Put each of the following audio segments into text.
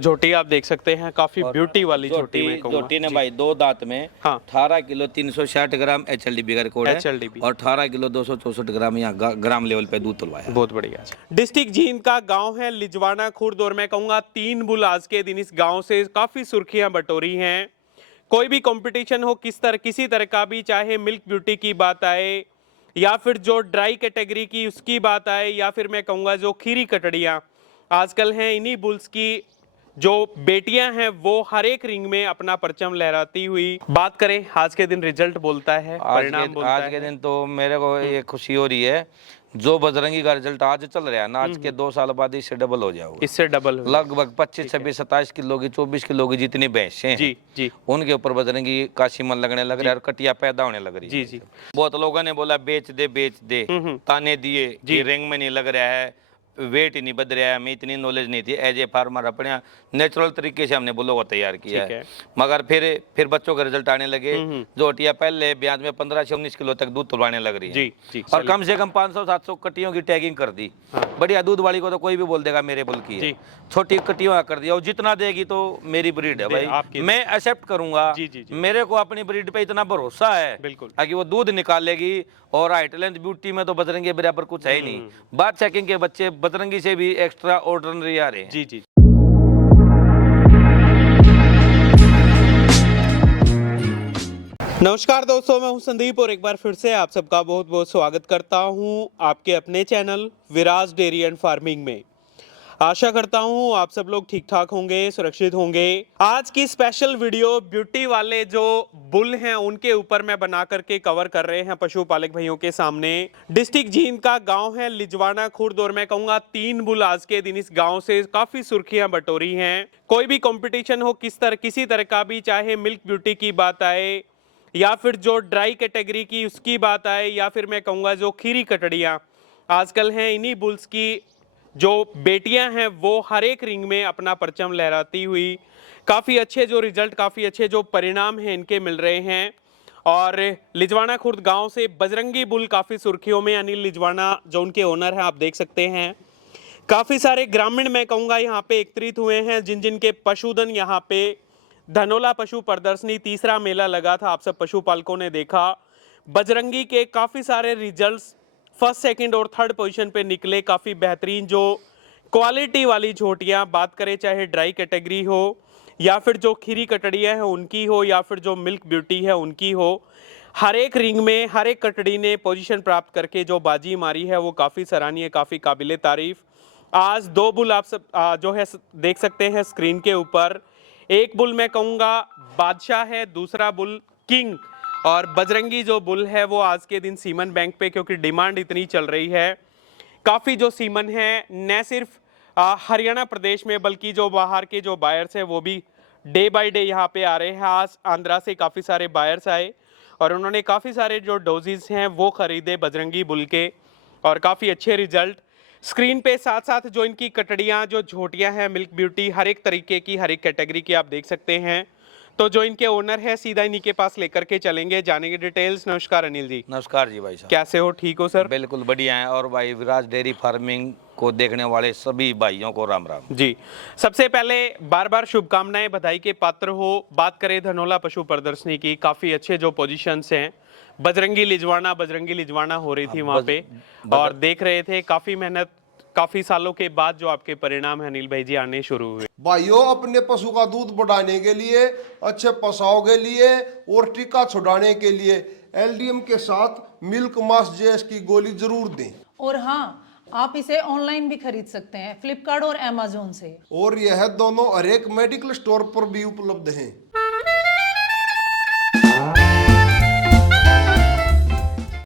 झोटी आप देख सकते हैं, काफी ब्यूटी वाली झोटी में कहूंगा। झोटी ने भाई 2 दांत में हाँ। 18 किलो 360 ग्राम HLDB का रिकॉर्ड है HLDB और 18 किलो 264 ग्राम यहाँ ग्राम लेवल पे दूध तुलवाया है। बहुत बढ़िया। डिस्ट्रिक्ट जींद का गांव है लिजवाना खुर्द और मैं कहूंगा 3 बुल आज के दिन इस गांव से काफी सुर्खियां बटोरी हैं। कोई भी कंपटीशन हो किसी तरह का भी, चाहे मिल्क ब्यूटी की बात आए या फिर जो ड्राई कैटेगरी की उसकी बात आए या फिर मैं कहूंगा जो खीरी कटड़ियां आजकल हैं, इन्हीं बुल्स की जो बेटियां हैं वो हर एक रिंग में अपना परचम लहराती हुई। बात करें आज के दिन रिजल्ट बोलता है, परिणाम बोलता है। आज के दिन तो मेरे को ये खुशी हो रही है, जो बजरंगी का रिजल्ट आज चल रहा है ना, आज के 2 साल बाद इससे डबल हो जाओगे। इससे डबल लगभग 25, 26, 27 किलो की 24 किलो की जितनी भैंसें हैं जी जी उनके ऊपर बजरंगी का सीमन लगने लग रहा है और कटिया पैदा होने लग रही है। जी जी। बहुत लोगों ने बोला बेच दे ताने दिए कि रिंग में नहीं लग रहा है, वेट ही नहीं बद रहा है। हमें इतनी नॉलेज नहीं थी, एज ए फार्मर अपने नेचुरल तरीके से हमने बुलों को तैयार किया है। मगर फिर बच्चों के रिजल्ट आने लगे। जो हटिया पहले ब्याज में 15 से 19 किलो तक दूध तुलवाने लग रही है जी, और कम से कम 500-700 कटियों की टैगिंग कर दी। बढ़िया दूध वाली को तो कोई भी बोल देगा मेरे बुल की है, छोटी कटियों कर दिया और जितना देगी तो मेरी ब्रीड है भाई, मैं एक्सेप्ट करूंगा। मेरे को अपनी ब्रीड पे इतना भरोसा है कि वो दूध निकालेगी और हाइट लेंथ ब्यूटी में तो बजरंगी बराबर कुछ है ही नहीं। बात चेकिंग के बच्चे बजरंगी से भी एक्स्ट्रा ऑर्डिनरी आ रहे हैं। जी जी। नमस्कार दोस्तों, मैं हूं संदीप और एक बार फिर से आप सबका बहुत बहुत स्वागत करता हूं आपके अपने channel Viraj dairy and farming में। आशा करता हूं आप सब लोग ठीक ठाक होंगे, सुरक्षित होंगे। आज की स्पेशल वीडियो ब्यूटी वाले जो बुल हैं उनके ऊपर मैं बना करके कवर कर रहे हैं पशुपालक भाइयों के सामने। डिस्ट्रिक्ट जींद का गांव है लिजवाना खुर्द और मैं कहूंगा 3 बुल आज के दिन इस गांव से काफी सुर्खियां बटोरी हैं। कोई भी कंपटीशन हो किसी तरह का भी, चाहे मिल्क ब्यूटी की बात आए या फिर जो ड्राई कैटेगरी की उसकी बात आए या फिर मैं कहूँगा जो खीरी कटड़ियाँ आजकल हैं, इन्हीं बुल्स की जो बेटियां हैं वो हर एक रिंग में अपना परचम लहराती हुई काफ़ी अच्छे जो रिजल्ट, काफ़ी अच्छे जो परिणाम हैं इनके मिल रहे हैं। और लिजवाना खुर्द गांव से बजरंगी बुल काफ़ी सुर्खियों में, अनिल लिजवाना जो उनके ओनर हैं आप देख सकते हैं। काफ़ी सारे ग्रामीण मैं कहूँगा यहाँ पे एकत्रित हुए हैं जिनके पशुधन यहाँ पे धनोला पशु प्रदर्शनी तीसरा मेला लगा था, आप सब पशुपालकों ने देखा। बजरंगी के काफ़ी सारे रिजल्ट्स फर्स्ट, सेकंड और थर्ड पोजीशन पे निकले। काफ़ी बेहतरीन जो क्वालिटी वाली झोटियाँ, बात करें चाहे ड्राई कैटेगरी हो या फिर जो खीरी कटड़ियाँ हैं उनकी हो या फिर जो मिल्क ब्यूटी है उनकी हो, हर एक रिंग में हर एक कटड़ी ने पोजीशन प्राप्त करके जो बाजी मारी है वो काफ़ी सराहनीय, काफ़ी काबिले तारीफ। आज 2 बुल आप सब जो है देख सकते हैं स्क्रीन के ऊपर। एक बुल मैं कहूँगा बादशाह है, दूसरा बुल किंग, और बजरंगी जो बुल है वो आज के दिन सीमन बैंक पे, क्योंकि डिमांड इतनी चल रही है, काफ़ी जो सीमन है न सिर्फ हरियाणा प्रदेश में बल्कि जो बाहर के जो बायर्स हैं वो भी डे बाय डे यहाँ पे आ रहे हैं। आज आंध्रा से काफ़ी सारे बायर्स आए और उन्होंने काफ़ी सारे जो डोजेज हैं वो खरीदे बजरंगी बुल के और काफ़ी अच्छे रिजल्ट। स्क्रीन पे साथ साथ जो इनकी कटड़ियाँ, जो झोटियाँ हैं मिल्क ब्यूटी, हर एक तरीके की, हर एक कैटेगरी की आप देख सकते हैं। तो जो इनके ओनर है सीधा इन्हीं के पास लेकर के चलेंगे, जानेंगे डिटेल्स। नमस्कार अनिल जी। नमस्कार जी भाई साहब, कैसे हो? ठीक हो सर? बिल्कुल बढ़िया है। और भाई विराज डेयरी फार्मिंग को देखने वाले सभी भाइयों को राम राम जी। सबसे पहले बार बार शुभकामनाएं, बधाई के पात्र हो। बात करें धनोला पशु प्रदर्शनी की, काफी अच्छे जो पोजीशंस हैं, बजरंगी लिजवाना हो रही थी वहां पे और देख रहे थे काफी मेहनत, काफी सालों के बाद जो आपके परिणाम है अनिल भाई जी आने शुरू हुए। भाइयों, अपने पशु का दूध बढ़ाने के लिए, अच्छे पसाव के लिए और टीका छुड़ाने के लिए LDM के साथ मिल्क मास JS की गोली जरूर दें। और हाँ, आप इसे ऑनलाइन भी खरीद सकते हैं फ्लिपकार्ट और Amazon से। और यह दोनों हर एक मेडिकल स्टोर पर भी उपलब्ध हैं।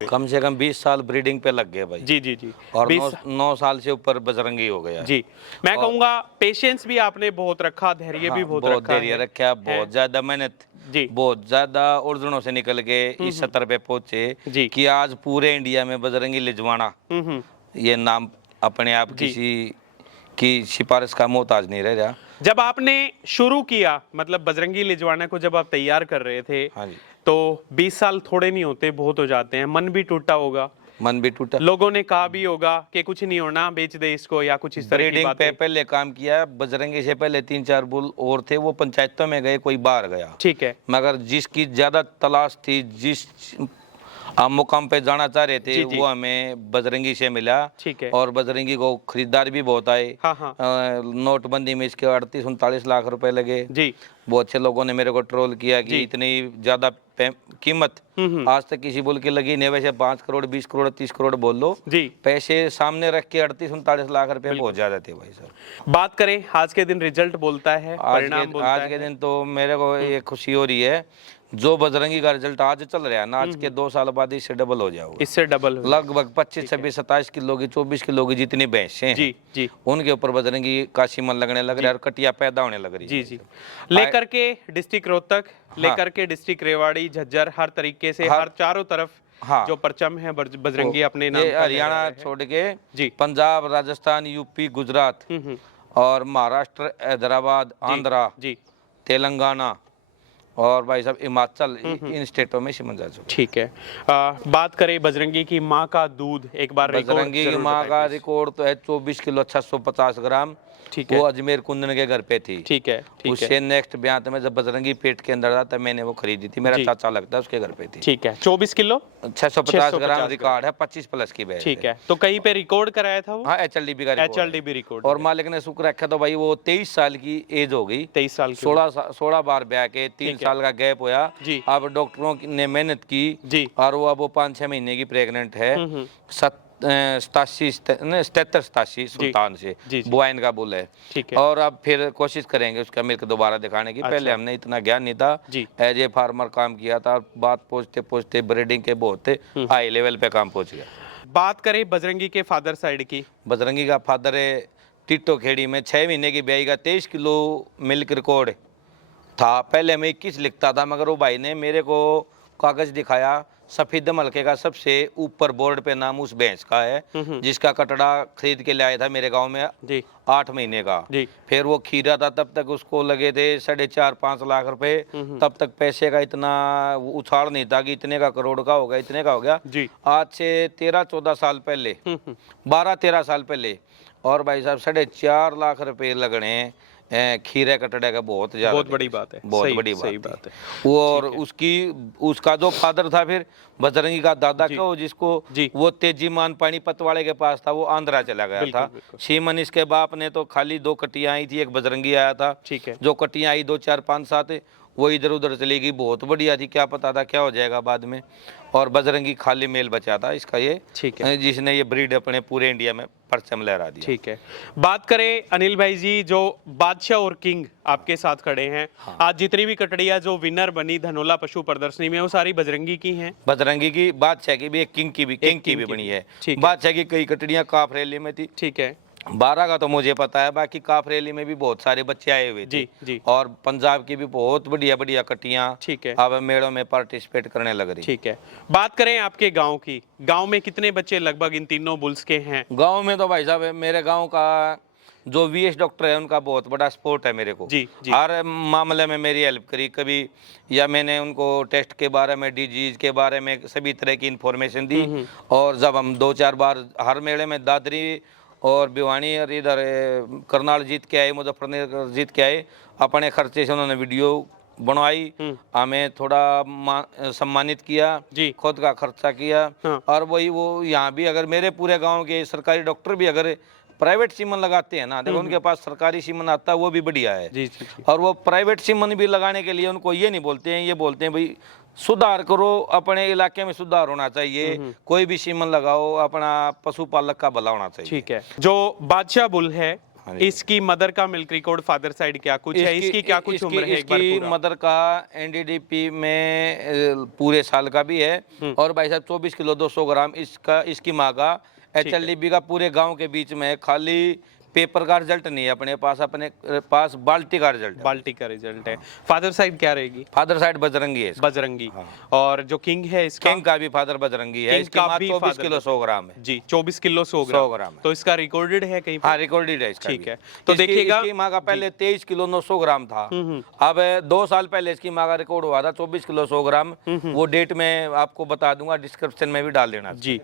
कम से कम 20 साल ब्रीडिंग पे लग गए भाई। जी और 9 साल से ऊपर बजरंगी हो गया जी। मैं कहूँगा पेशेंस भी आपने बहुत रखा, धैर्य भी बहुत रखा, बहुत ज्यादा मेहनत जी, बहुत ज्यादा उर्दनों से निकल के इस स्तर पे पहुंचे कि आज पूरे इंडिया में बजरंगी लिजवाना ये नाम अपने आप किसी की सिफारिश का मोहताज नहीं रह रहा। जब आपने शुरू किया, मतलब बजरंगी लिजवाना को जब आप तैयार कर रहे थे, हाँ जी, तो 20 साल थोड़े नहीं होते, बहुत हो जाते हैं, मन भी टूटा होगा। मन भी टूटा। लोगों ने कहा भी होगा कि कुछ नहीं होना, बेच दे इसको, या कुछ इस तरह की ब्रीडिंग पे बातें। पहले काम किया, बजरंगी से पहले 3-4 बुल और थे, वो पंचायतों में गए, कोई बाहर गया। ठीक है। मगर जिसकी ज्यादा तलाश थी, जिस हम मुकाम पे जाना चाह रहे थे, वो हमें बजरंगी से मिला। ठीक है। और बजरंगी को खरीदार भी बहुत आए। हाँ हाँ नोटबंदी में इसके 38-39 लाख रुपए लगे। जी बहुत अच्छे लोगों ने मेरे को ट्रोल किया कि इतनी ज्यादा कीमत आज तक किसी बुल की लगी नहीं। वैसे 5 करोड़ 20 करोड़ 30 करोड़ बोल लो, जी। पैसे सामने रख के 38-39 लाख रुपए बहुत ज्यादा थे भाई सर। बात करें आज के दिन रिजल्ट बोलता है, परिणाम बोलता आज के दिन तो मेरे को ये खुशी हो रही है, जो बजरंगी का रिजल्ट आज चल रहा है ना, आज के 2 साल बाद इससे डबल हो जाओगे। इससे डबल लगभग 25 26 27 किलो की 24 किलो की जितनी भैंसें हैं, जी जी उनके ऊपर बजरंगी का सीमन लगने लग रहा है और कटिया पैदा होने लग रही है। जी जी। लेकर के डिस्ट्रिक्ट रोहतक, लेकर के डिस्ट्रिक्ट रेवाड़ी, झज्जर, हर तरीके से हर चारों तरफ हाँ। जो परचम है बजरंगी अपने नाम ये का ले हरियाणा रहा है। छोड़ के जी। पंजाब, राजस्थान, यूपी, गुजरात और महाराष्ट्र, हैदराबाद, आंध्रा, जी तेलंगाना और भाई साहब हिमाचल, इन स्टेटों में सीमन जा चुका। ठीक है। बात करें बजरंगी की माँ का दूध, एक बार रिकॉर्ड बजरंगी की जरूर माँ का बताइए। रिकॉर्ड तो है 24 किलो 650 ग्राम। ठीक है। वो अजमेर कुंदन के घर पे थी। ठीक है। ठीक है। उससे नेक्स्ट ब्याह में जब बजरंगी पेट के अंदर था तब मैंने वो खरीदी थी, मेरा जी। चाचा लगता है, उसके घर पे थी। ठीक है। 24 किलो 650 ग्राम रिकॉर्ड है, 25 प्लस की बैग। ठीक है। तो कहीं पे रिकॉर्ड कराया था वो? हाँ, HLDB का रिकॉर्ड है। HLDB record. और मालिक ने शुक्र रखा तो भाई वो 23 साल की एज हो गई, 23 साल की। 16 बार ब्याह के, 3 साल का गैप होया। जी। अब डॉक्टरों ने मेहनत की जी। और वो अब वो 5-6 महीने की प्रेग्नेंट है। 77 सुल्तान से जी, जी। बुआइन का बुल है। ठीक है। और अब फिर कोशिश करेंगे उसका मिल्क दोबारा दिखाने की। पहले हमने इतना ज्ञान नहीं था, जी। एज ए फार्मर काम किया था, बात पहुंचते पहुंचते ब्रीडिंग के बहुत हाई लेवल पे काम पहुंच गया। बात करें बजरंगी के फादर साइड की। बजरंगी का फादर है टिट्टो खेड़ी में, 6 महीने की ब्याई का 23 किलो मिल्क रिकॉर्ड था। पहले मैं 21 लिखता था, मगर वो भाई ने मेरे को कागज दिखाया, सफेद मलके का सबसे ऊपर बोर्ड पे नाम उस भैंस का है, जिसका कटड़ा खरीद के लाया था मेरे गांव में जी 8 महीने का। जी। फिर वो खीरा था, तब तक उसको लगे थे 4.5-5 लाख रुपए। तब तक पैसे का इतना उछाड़ नहीं था कि इतने का करोड़ का होगा, इतने का हो गया जी। आज से 13-14 साल पहले, 12-13 साल पहले। और भाई साहब 4.5 लाख रुपए लगने खीरे कटड़े का बहुत ज्यादा, बहुत बड़ी बात है। बहुत सही- बड़ी सही बात बात है। वो। और उसका जो फादर था फिर बजरंगी का दादा का, वो जिसको जी। वो तेजीमान पानीपत वाले के पास था, वो आंध्रा चला गया बिल्कुल, था। बिल्कुल। सीमन इसके बाप ने तो खाली 2 कटियां आई थी, एक बजरंगी आया था। ठीक है। जो कटियां आई 2 4 5 7 वो इधर उधर चली गई, बहुत बढ़िया थी, क्या पता था क्या हो जाएगा बाद में। और बजरंगी खाली मेल बचा था इसका ये, ठीक है। जिसने ये ब्रीड अपने पूरे इंडिया में परचम लहरा दिया। ठीक है। बात करें अनिल भाई जी, जो बादशाह और किंग आपके साथ खड़े हैं, आज जितनी भी कटड़ियां जो विनर बनी धनोला पशु प्रदर्शनी में, वो सारी बजरंगी की हैं। बजरंगी की, बादशाह की भी, एक किंग की भी बनी है। ठीक है। बादशाह की कई कटड़ियां काफ रैली में थी। ठीक है। 12 का तो मुझे पता है, बाकी काफ रैली में भी बहुत सारे बच्चे आए हुए थे। जी, जी। और पंजाब की भी बहुत बढ़िया बढ़िया कटियां ठीक है। अब मेड़ों में पार्टिसिपेट करने लग रही। ठीक है। बात करें आपके गांव की, गांव में कितने बच्चे लगभग इन तीनों बुल्स के हैं? गांव में तो भाई साहब मेरे गांव का जो VS डॉक्टर है, उनका बहुत बड़ा सपोर्ट है मेरे को। जी, जी। हर मामले में मेरी हेल्प करी कभी, या मैंने उनको टेस्ट के बारे में, डिजीज के बारे में सभी तरह की इंफॉर्मेशन दी। और जब हम 2-4 बार हर मेले में दादरी और भिवानी और इधर करनाल जीत के आए, मुजफ्फरनगर जीत के आए, अपने खर्चे से उन्होंने वीडियो बनवाई, हमें थोड़ा सम्मानित किया जी। खुद का खर्चा किया। हाँ। और वही वो यहाँ भी अगर मेरे पूरे गांव के सरकारी डॉक्टर भी अगर प्राइवेट सीमन लगाते हैं ना, देखो उनके पास सरकारी सीमन आता है, वो भी बढ़िया है। जी जी जी। और वो प्राइवेट सीमन भी लगाने के लिए उनको ये नहीं बोलते हैं, ये बोलते हैं भाई सुधार करो, अपने इलाके में सुधार होना चाहिए, कोई भी सीमन लगाओ, अपना पशुपालक का भला होना चाहिए। ठीक है। जो बादशाह बुल है, इसकी मदर का मिल्क रिकॉर्ड फादर साइड क्या कुछ है? इसकी क्या कुछ उम्र है? एक बार इसकी पूरा। मदर का NDDP में पूरे साल का भी है। और भाई साहब 24 किलो 200 ग्राम इसकी माँ का। HLDB का पूरे गांव के बीच में, खाली पेपर का रिजल्ट नहीं है अपने पास बाल्टी का रिजल्ट है। बाल्टी का रिजल्ट है। फादर साइड क्या रहेगी? फादर साइड बजरंगी है इसका। बजरंगी। और जो किंग है इसका? किंग का भी फादर बजरंगी है। किंग इसकी का माँ भी 24 father किलो 100 ग्राम है। जी 24 किलो 100 100 ग्राम है। तो इसका रिकॉर्डेड है कहीं पे? हाँ, रिकॉर्डेड है इसका ठीक भी। है। तो देखिएगा, इसकी माँ का पहले 23 किलो 900 ग्राम था। अब 2 साल पहले इसकी माँ का रिकॉर्ड हुआ था 24 किलो 100 ग्राम। वो डेट में आपको बता दूंगा, डिस्क्रिप्शन में भी डाल देना। जी।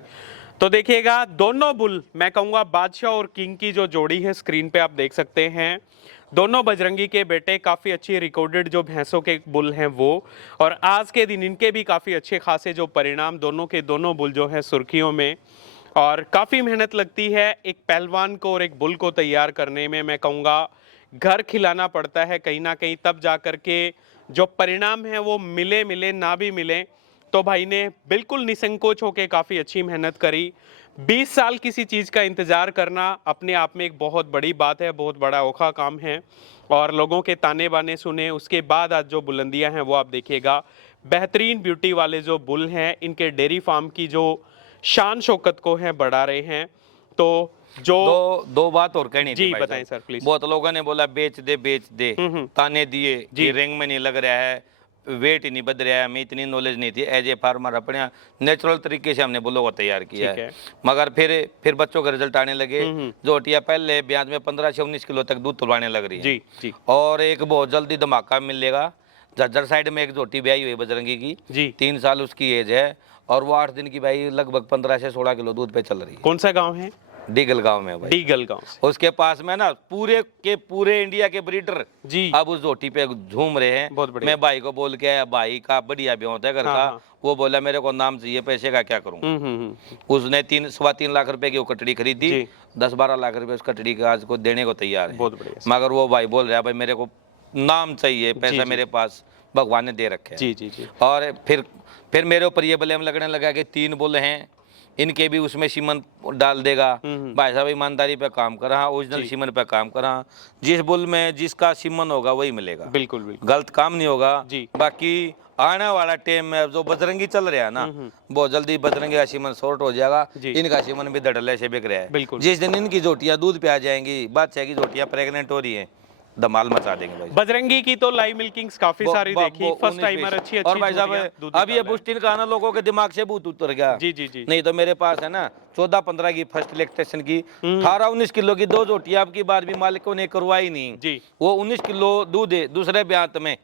तो देखिएगा दोनों बुल, मैं कहूंगा बादशाह और किंग की जो जोड़ी है स्क्रीन पे आप देख सकते हैं। दोनों बजरंगी के बेटे, काफ़ी अच्छी रिकॉर्डेड जो भैंसों के बुल हैं वो, और आज के दिन इनके भी काफ़ी अच्छे खासे जो परिणाम, दोनों के दोनों बुल जो हैं सुर्खियों में। और काफ़ी मेहनत लगती है एक पहलवान को और एक बुल को तैयार करने में। मैं कहूँगा घर खिलाना पड़ता है कहीं ना कहीं, तब जा कर के जो परिणाम है वो मिले ना भी मिले। तो भाई ने बिल्कुल निसंकोच होकर काफ़ी अच्छी मेहनत करी। 20 साल किसी चीज़ का इंतज़ार करना अपने आप में एक बहुत बड़ी बात है, बहुत बड़ा औखा काम है। और लोगों के ताने बाने सुने, उसके बाद आज जो बुलंदियां हैं वो आप देखिएगा। बेहतरीन ब्यूटी वाले जो बुल हैं, इनके डेयरी फार्म की जो शान शौकत को हैं बढ़ा रहे हैं। तो जो दो बात और कहनी थी जी भाई बताएं साहब। Sir please. बहुत लोगों ने बोला बेच दे ताने दिए कि रिंग में नहीं लग रहा है, वेट ही नहीं बद रहा है। हमें इतनी नॉलेज नहीं थी एज ए फार्मर, अपने नेचुरल तरीके से हमने बुलों को तैयार किया है। मगर फिर बच्चों के रिजल्ट आने लगे। जोटियां पहले ब्याज में 15 से 19 किलो तक दूध तुलवाने लग रही है जी। और एक बहुत जल्दी धमाका मिलेगा। झज्जर साइड में एक जोटी ब्याई हुई बजरंगी की जी, 3 साल उसकी एज है और वो 8 दिन की भाई लगभग 15 से 16 किलो दूध पे चल रही है। कौन सा गांव है? डीगल गांव में भाई। डीगल गांव। उसके पास में ना पूरे के पूरे इंडिया के ब्रीडर जी अब उस जोटी पे झूम रहे हैं। बहुत बढ़िया। मैं भाई को बोल के आया, भाई का बढ़िया भी होता है घर का। वो बोला मेरे को नाम चाहिए, पैसे का क्या करूँ। उसने 3.25 लाख रुपए की वो कटड़ी खरीदी, 10-12 लाख रुपए उस कटड़ी का आज को देने को तैयार है। बहुत बढ़िया। मगर वो भाई बोल रहा है भाई मेरे को नाम चाहिए, पैसा मेरे पास भगवान ने दे रखे है। जी। और फिर मेरे ऊपर ये ब्लेम लगने लगा कि 3 बुल हैं, इनके भी उसमें सीमन डाल देगा। भाई साहब ईमानदारी पे काम करा, ओरिजिनल सीमन पे काम करा। जिस बुल में जिसका सीमन होगा वही मिलेगा। बिल्कुल गलत काम नहीं होगा जी। बाकी आने वाला टाइम में जो बजरंगी चल रहा है ना, बहुत जल्दी बजरंगी का सीमन शॉर्ट हो जाएगा। इनका सीमन भी धड़ल्ले से बिक रहा है। जिस दिन इनकी जोटियां दूध पे आ जाएंगी, बादशाह की जोटियां प्रेग्नेंट हो रही है, धमाल मचा देंगे भाई। बजरंगी की तो लाइव मिल्किंग्स काफी सारी देखी, फर्स्ट टाइमर अच्छी और भाई साहब अब ये बुस्टिन का ना लोगों के दिमाग से भूत उतर गया। जी। नहीं तो मेरे पास है ना 14-15 की फर्स्ट इलेक्ट्रेशन की 18-19 किलो की 2 जोटियां अब की बार भी मालिकों ने करवाई नहीं जी। वो 19 किलो दूध है। दूसरे ब्यात में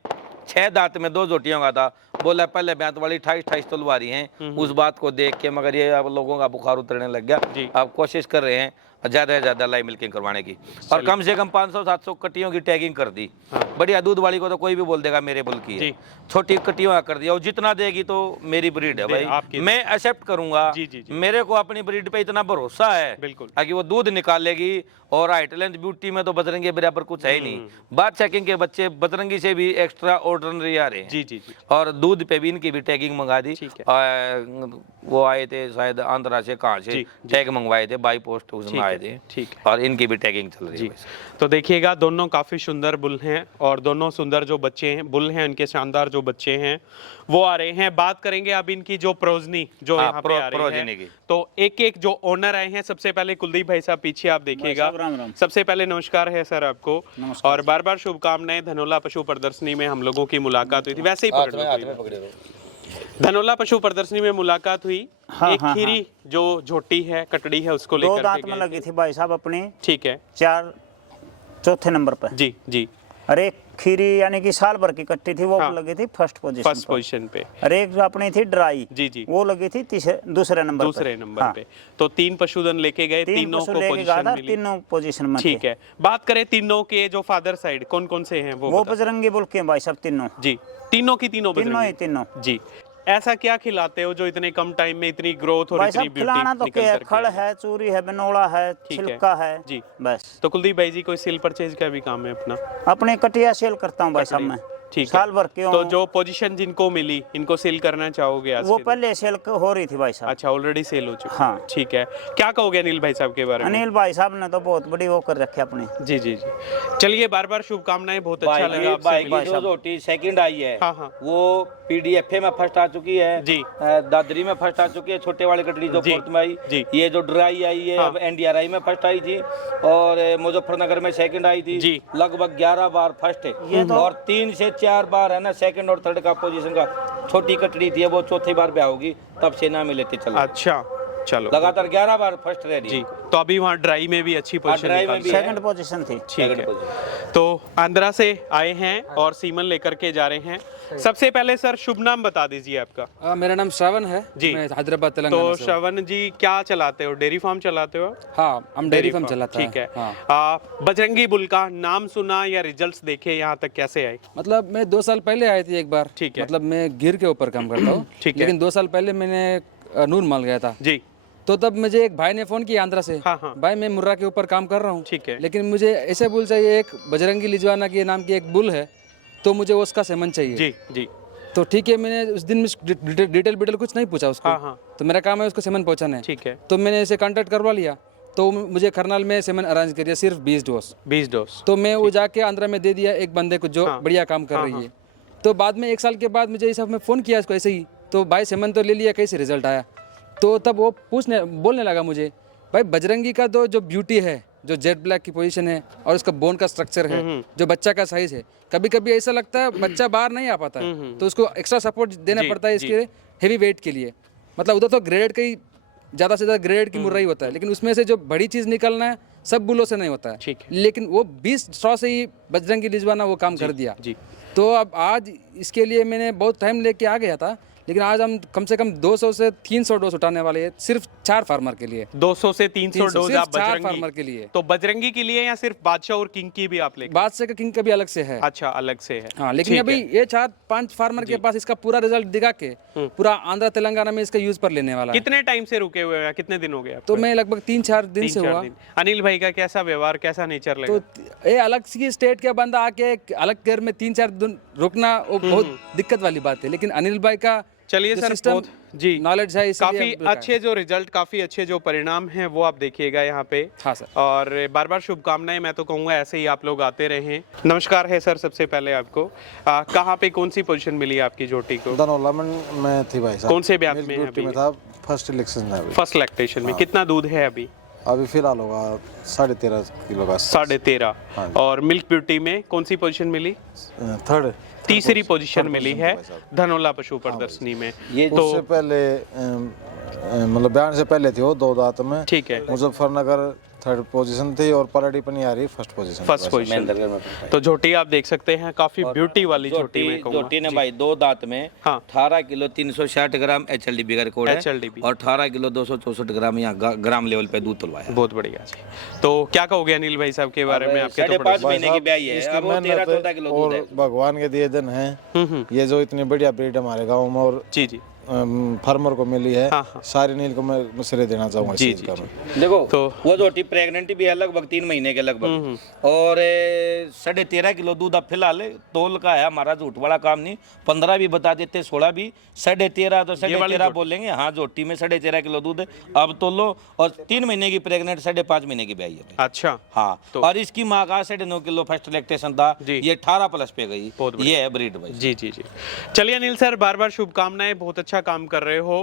6 दांत में 2 जोटियों का था। बोला पहले ब्यात वाली 28 तुलवा रही हैं। उस बात को देख के मगर ये अब लोगों का बुखार उतरने लग गया। अब कोशिश कर रहे हैं ज्यादा से ज्यादा लाइव मिल्किंग करवाने की और कम से कम 500-700 कट्टियों की टैगिंग कर दी। बढ़िया दूध वाली को तो कोई भी बोल देगा मेरे बुल की है। छोटी कट्टियों का कर दिया और जितना देगी तो मेरी ब्रीड है भाई, मैं एक्सेप्ट करूंगा। मेरे को अपनी ब्रीड पे इतना भरोसा है बिल्कुल कि वो दूध निकालेगी। और हाइट लेंथ ब्यूटी में तो बजरंगी बराबर कुछ है ही नहीं। बादशाह किंग के बच्चे बजरंगी से भी एक्स्ट्रा ऑर्डिनरी आ रहे हैं। जी। और दूध पे भी इनकी भी टैगिंग मंगा दी। वो आए थे शायद आंध्रा से, कहाँ से टैग मंगवाए थे, बाई पोस्ट उसमें आए थे। ठीक है। और इनकी भी टैगिंग चल रही है। तो देखिएगा दोनों काफी सुंदर बुल हैं और दोनों सुंदर जो बच्चे हैं बुल हैं, उनके शानदार जो बच्चे हैं वो आ रहे हैं। बात करेंगे अब इनकी जो प्रोजनी जो यहाँ पे आ रही है। तो एक जो ओनर आए हैं, सबसे पहले कुलदीप भाई साहब पीछे आप देखिएगा। सबसे पहले नमस्कार है सर आपको और बार बार शुभकामनाएं। धनोला पशु प्रदर्शनी में हम लोगों की मुलाकात हुई थी, वैसे ही धनोला पशु प्रदर्शनी में मुलाकात हुई। एक खीरी जो झोटी है, कटड़ी है, उसको लेकर 2 दांत में लगी थी भाई साहब अपनी। ठीक है। 4 चौथे नंबर पर जी। अरे खीरी यानी कि साल भर की कट्टी थी वो लगी थी फर्स्ट पोजीशन पे। अरे एक जो अपनी थी ड्राई जी वो लगी थी दूसरे नंबर पे। तो 3 पशुधन लेके गए, तीनों को पोजीशन मिली। तीनों पोजीशन में। ठीक है। बात करें तीनों के जो फादर साइड कौन कौन से हैं वो बजरंगी बुल के भाई साहब तीनों जी। तीनों जी। ऐसा क्या खिलाते हो जो इतने कम टाइम में इतनी ग्रोथ और इतनी ब्यूटी खिलाना तो क्या है, खड़ है, चूरी है, बनोड़ा है, छिलका है जी बस। तो कुलदीप भाई जी कोई सेल परचेज का भी काम है अपना? अपने कटिया सेल करता हूँ भाई साहब मैं। ठीक साल भर क्यों। तो जो पोजीशन जिनको मिली इनको सेल करना चाहोगे आज? वो पहले सेल हो रही थी भाई साहब। अच्छा, ऑलरेडी सेल हो चुकी। हाँ ठीक है। क्या कहोगे अनिल भाई साहब के बारे में? अनिल भाई साहब ने तो बहुत बड़ी वो कर रखी अपनी। जी। चलिए बार बार शुभकामनाएं, बहुत अच्छा लगा। जो जोटी सेकंड आई है वो पीडीएफए में फर्स्ट आ चुकी है जी, दादरी में फर्स्ट आ चुकी है, छोटे वाली कटड़ी जो फोर्थ में आई जी। ये जो ड्राई आई है एनडीआरआई में फर्स्ट आई थी और मुजफ्फरनगर में सेकंड आई थी जी। लगभग 11 बार फर्स्ट है और 3 से 4 बार है ना सेकंड और थर्ड का पोजीशन का। छोटी कटड़ी थी वो चौथी बार ब्याह होगी, तब से ना मिले थे। चलो अच्छा चलो लगातार 11 बार फर्स्ट रह रही जी। तो अभी वहाँ ड्राई में भी अच्छी पोजीशन ड्राई में निकाली। भी है। सेकंड पोजीशन थी। ठीक है। तो आंध्रा से आए हैं और सीमन लेकर के जा रहे हैं। सबसे पहले सर शुभ नाम बता दीजिए आपका। मेरा नाम श्रावण है जी। मैं हैदराबाद तेलंगाना तो से हूँ। श्रवण जी क्या चलाते हो, डेयरी फार्म चलाते हो? हाँ हम डेयरी फार्म चलाता ठीक है। हाँ। बजरंगी बुल का नाम सुना या रिजल्ट्स देखे, यहाँ तक कैसे आए? मतलब मैं 2 साल पहले आई थी एक बार। ठीक है। मतलब मैं गिर के ऊपर काम करता हूँ। ठीक है। लेकिन 2 साल पहले मैंने नूर माल गया था। जी। तो तब मुझे एक भाई ने फोन किया आंध्रा से। हाँ, हाँ। भाई मैं मुर्रा के ऊपर काम कर रहा हूँ। ठीक है। लेकिन मुझे ऐसे बुल चाहिए, एक बजरंगी लिजवाना के नाम की एक बुल है, तो मुझे उसका सेमन चाहिए। जी जी। तो ठीक है, मैंने उस दिन डिटेल कुछ नहीं पूछा उसको। हाँ, हाँ। तो मेरा काम है उसको सेमन पहुंचाना है। ठीक है। तो मैंने इसे कांटेक्ट करवा लिया, तो मुझे करनाल में सेमन अरेंज करिए सिर्फ 20 डोज। 20 डोज। तो मैं वो जाके आंध्रा में दे दिया एक बंदे को जो बढ़िया काम कर रही है। तो बाद में 1 साल के बाद मुझे इस में फ़ोन किया इसको ऐसे ही, तो भाई सेमन तो ले लिया, कैसे रिजल्ट आया? तो तब वो बोलने लगा मुझे, भाई बजरंगी का तो जो ब्यूटी है, जो जेट ब्लैक की पोजीशन है और उसका बोन का स्ट्रक्चर है, जो बच्चा का साइज है, कभी कभी ऐसा लगता है बच्चा बाहर नहीं आ पाता है, तो उसको एक्स्ट्रा सपोर्ट देना पड़ता है इसके हेवी वेट के लिए। मतलब उधर तो ग्रेड का ही ज़्यादा से ज़्यादा ग्रेड की मुर्रा ही होता है, लेकिन उसमें से जो बड़ी चीज़ निकलना है सब बुलों से नहीं होता है। ठीक लेकिन वो 20 से ही बजरंगी लिजवाना वो काम कर दिया। जी। तो अब आज इसके लिए मैंने बहुत टाइम लेके आ गया था, लेकिन आज हम कम से कम 200 से 300 डोज उठाने वाले हैं सिर्फ 4 फार्मर के लिए। 200 से 300 डोज सिर्फ आप 4 बजरंगी फार्मर के लिए। तो बजरंगी के लिए या सिर्फ बादशाह और किंग की भी आप लेंगे? बादशाह का किंग का भी अलग से है। अच्छा, अलग से है। हाँ, लेकिन ठीक अभी है। ये 4-5 फार्मर के पास इसका पूरा रिजल्ट दिखा के पूरा आंध्रा तेलंगाना में इसका यूज पर लेने वाला है। कितने टाइम से रुके हुए हैं, कितने दिन हो गए आपको? तो मैं लगभग 3-4 दिन से 3-4 हुआ। दिन। अनिल भाई का कैसा व्यवहार, कैसा नेचर लगा? तो ये अलग सी स्टेट का बंदा आके एक अलग घर में 3-4 दिन रुकना वो बहुत दिक्कत वाली बात है, लेकिन अनिल भाई का चलिए जो सर, system, बहुत जी नॉलेज है, इसलिए काफी अब अच्छे जो रिजल्ट, काफी अच्छे जो परिणाम हैं वो आप देखिएगा यहाँ पे। हाँ सर। और बार बार शुभकामनाएं, मैं तो कहूँगा ऐसे ही आप लोग आते रहें। नमस्कार है सर, सबसे पहले आपको कहाँ पे कौन सी पोजीशन मिली आपकी झोटी को? धनौला में थी भाई साहब। कौन से ब्यात मिल्क में है ब्यूटी अभी? में था, फर्स्ट इलेक्शन में अभी। फर्स्ट लैक्टेशन में कितना दूध है अभी? अभी फिलहाल होगा 13.5 किलो का। 13.5। हाँ। और मिल्क ब्यूटी में कौन सी पोजीशन मिली? थर्ड तीसरी पोजीशन मिली है धनौला पशु प्रदर्शनी में। ये तो उससे पहले मतलब बयान से पहले थी वो 2 दांत में। ठीक है। मुजफ्फरनगर थर्ड पोजीशन थी और Paldi Paniyari first position. First position. तो झोटी आप देख सकते हैं, काफी ब्यूटी वाली झोटी में कहूँगा। झोटी ने भाई 2 दांत में हाँ। 18 किलो 360 ग्राम HLDB का रिकॉर्ड है। HLDB। और 18 किलो 264 ग्राम यहाँ ग्राम लेवल पे दूध तुलवाया। बहुत बढ़िया जी। तो क्या कहोगे अनिल भाई साहब के बारे में? आपके तो 5.5 महीने की ब्याई है, इसकी अब वो मेहनत 13-14 किलो दूध है। और भगवान के दिए दिन है ये जो इतनी बढ़िया ब्रीड हमारे गाँव में और जी जी फार्मर को मिली है। हाँ, हाँ। सारे नील को मैं श्रेय देना चाहूँगा इस जी, चीज़ का जी, मैं। देखो तो वो झोटी प्रेग्नेंट भी है लगभग 3 महीने के लगभग, और 13.5 किलो दूध अब फिलहाल तोल का है हमारा, झूठ वाला काम नहीं। 15 भी बता देते, 16 भी, 13.5 तो 13.5 बोलेंगे। हाँ, झोटी में 13.5 किलो दूध है अब तोलो, और 3 महीने की प्रेग्नेंट 5.5 महीने की ब्याई है। अच्छा। हाँ, और इसकी माँ का 9.5 किलो फर्स्ट लैक्टेशन था, जी। ये 18 प्लस पे गई। बहुत बढ़िया। ये है ब्रीड भाई। जी जी जी। चलिए अनिल सर, बार बार शुभकामनाएं, बहुत अच्छा काम कर रहे हो।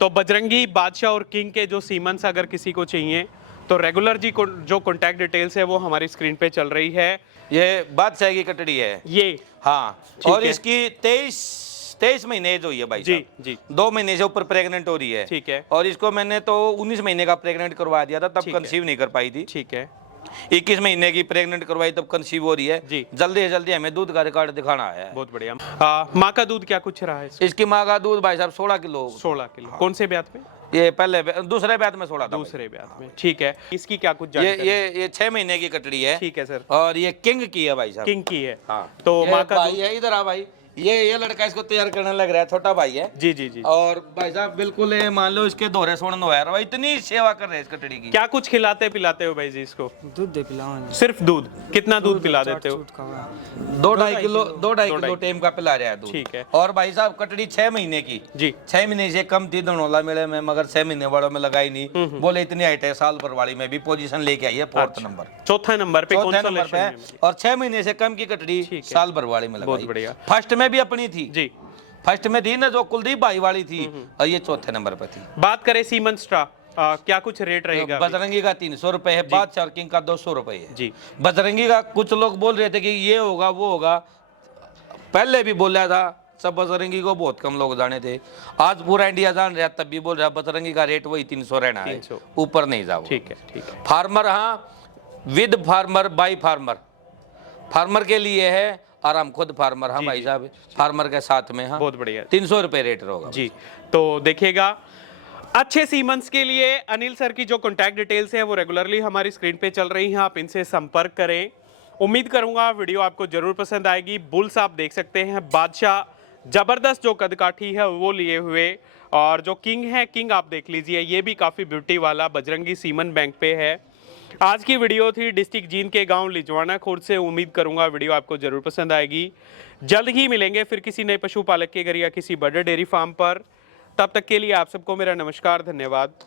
तो बजरंगी, बादशाह और किंग के जो सीमंस अगर किसी को चाहिए तो रेगुलर जी जो कॉन्टैक्ट डिटेल्स है वो हमारी स्क्रीन पे चल रही है। ये बादशाह की कटड़ी है ये हाँ, और है। इसकी 23 महीने एज हुई है भाई जी, साहब। जी। 2 महीने से ऊपर प्रेग्नेंट हो रही है। ठीक है। और इसको मैंने तो 19 महीने का प्रेग्नेंट करवा दिया था, तब ठीक है। कंसीव नहीं कर पाई थी। ठीक है। 21 महीने की प्रेग्नेंट करवाई तब कंसीव हो रही है। जी। जल्दी से जल्दी हमें दूध का रिकॉर्ड दिखाना है। बहुत बढ़िया। माँ का दूध क्या कुछ रहा है? इसकी माँ का दूध भाई साहब 16 किलो। 16 किलो। कौन से ब्यात में? ये पहले दूसरे ब्यात में 16 था। दूसरे ब्यात में। ठीक है। इसकी क्या कुछ ये जानकारी? ये 6 महीने की कटड़ी है। ठीक है सर। और ये किंग की है भाई साहब। किंग की है। हाँ। तो ये माँ का भाई है, इधर आ भाई। ये लड़का इसको तैयार करने लग रहा है, छोटा भाई है। जी जी जी। और भाई साहब बिल्कुल ये मान लो इसके दोहरे सोन नो यार, इतनी सेवा कर रहे हैं इस कटड़ी की। क्या कुछ खिलाते पिलाते हो भाई जी इसको? दूध दे पिलाओ। सिर्फ दूध? कितना दूध पिला देते हो? 2-2.5 किलो टाइम का पिला रहा है दूध। ठीक है। और भाई साहब कटड़ी 6 महीने की। जी। 6 महीने से कम थी धनौला मेले में, मगर 6 महीने वालों में लगाई नहीं। बोले इतनी हाइट है, साल भर वाली में भी पोजीशन लेके आई है 4th नंबर। चौथा नंबर पे चौथे नंबर पे कंसोलेशन है। और 6 महीने से कम की कटड़ी ठीक है। साल भर वाली में बहुत लगाई। बढ़िया। फर्स्ट में भी अपनी थी जी। फर्स्ट में थी ना जो कुलदीप भाई वाली थी, और ये 4थे नंबर पे थी। बात करें सीमन स्ट्रा, क्या कुछ रेट रहेगा? बजरंगी का 300 रुपए है, बादशाह किंग का 200 रुपए है। जी। बजरंगी का कुछ लोग बोल रहे थे कि ये होगा वो होगा, पहले भी बोला था सब बजरंगी को बहुत कम लोग जाने थे। आज पूरा इंडिया जान रहा, तब भी बोल रहा बजरंगी का रेट वही 300 रहना है, 300 ऊपर नहीं जाओ। ठीक है, ठीक है। फार्मर, हाँ, with farmer by farmer, farmer के लिए है और हम खुद फार्मर, हाँ भाई साहब, फार्मर के साथ में, हाँ, बहुत बढ़िया। 300 रुपये रेट होगा जी। तो देखिएगा, अच्छे सीमेंस के लिए अनिल सर की जो कॉन्टैक्ट डिटेल्स है वो रेगुलरली हमारी स्क्रीन पे चल रही हैं, आप इनसे संपर्क करें। उम्मीद करूंगा वीडियो आपको जरूर पसंद आएगी। बुल्स आप देख सकते हैं, बादशाह जबरदस्त जो कदकाठी है वो लिए हुए, और जो किंग है, किंग आप देख लीजिए, ये भी काफ़ी ब्यूटी वाला बजरंगी सीमन बैंक पे है। आज की वीडियो थी डिस्ट्रिक्ट जींद के गांव लिजवाना खुर्द से। उम्मीद करूंगा वीडियो आपको जरूर पसंद आएगी। जल्द ही मिलेंगे फिर किसी नए पशुपालक के घर या किसी बड़े डेयरी फार्म पर। तब तक के लिए आप सबको मेरा नमस्कार, धन्यवाद।